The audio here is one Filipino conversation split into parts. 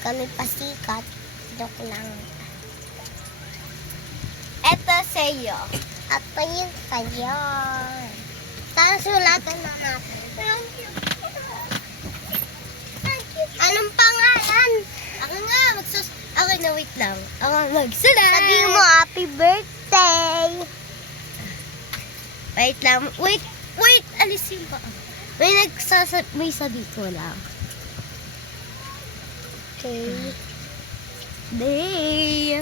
kami pasikat. Joke lang. Eto sa'yo. Ito yung sa'yo. Tapos sulatan na natin. Anong pangalan? Ako nga, okay na, wait lang. Ako magsulat. Sabihin mo, happy birthday. Wait lang. Wait, alisin ko. May sabi ko lang. Okay. Day.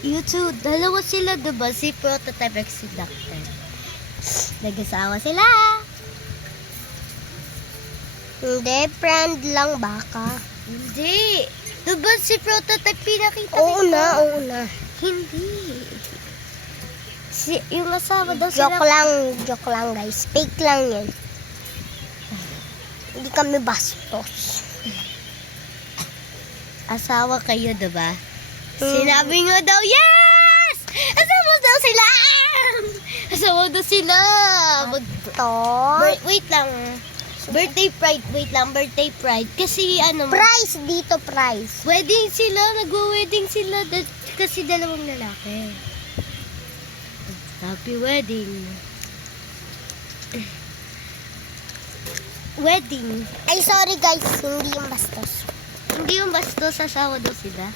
YouTube, dalawa sila, diba? Si Prototype at si Doctor. Nag-asawa sila. Hindi, friend lang baka. Hindi. Diba si Prototype pinakita Oo kita? na, oo na. Hindi. Yung asawa daw sila. Joke lang guys. Fake lang yan. Hindi kami bastos. Asawa kayo, diba? Sinabi nga daw, yes! Asawa daw sila! Asawa daw sila! Wait lang. Birthday pride. Wait lang, birthday pride. Kasi ano, Price dito, price. wedding sila, nag-wedding sila. Kasi dalawang lalaki. Happy wedding. Wedding. Ay, sorry guys. Hindi yung bastos. Hindi yung bastos, asawa daw sila.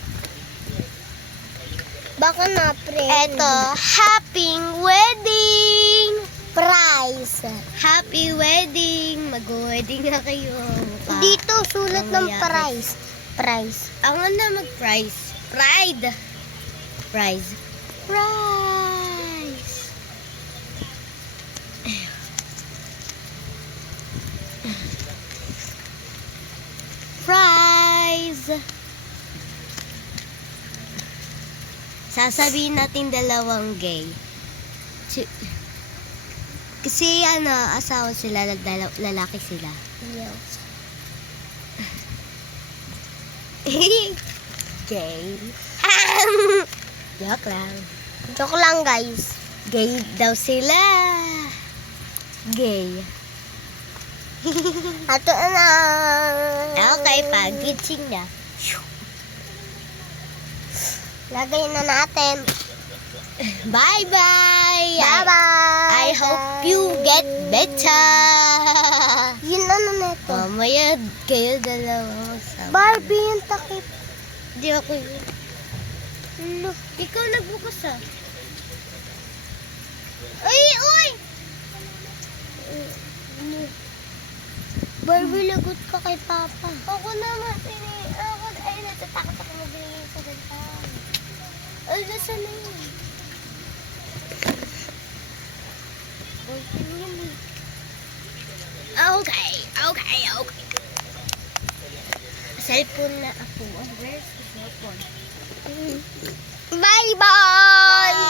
Baka na, friend. Eto, happy wedding! Price. Happy wedding! Mag-wedding na kayo. Dito, sulat ng Mamaya. price. Price. Ako na mag-prize. Pride! Prize. Prize! Prize! Sasabihin natin dalawang gay. Kasi ano, asawa sila, lalaki sila. Yes. Gay. Joke lang. Joke lang guys. Gay daw sila. Gay. Ato na. Okay, pag-gitsing na. Lagay na natin. Bye-bye! Bye-bye. I hope you get better. Yun ano na ito. Mamaya kayo dalawa magsama. Barbie yung takip. Di ako yun. No, ikaw nagbukas ah. Uy! Uy! Barbie, lagot ka kay Papa. Ako naman, ay natatakot ako mabigay sa ganda. Ay, nasa na yun? Boyfriend yun eh. Okay. Cellphone na ako. Where's the cellphone? Bye-bye!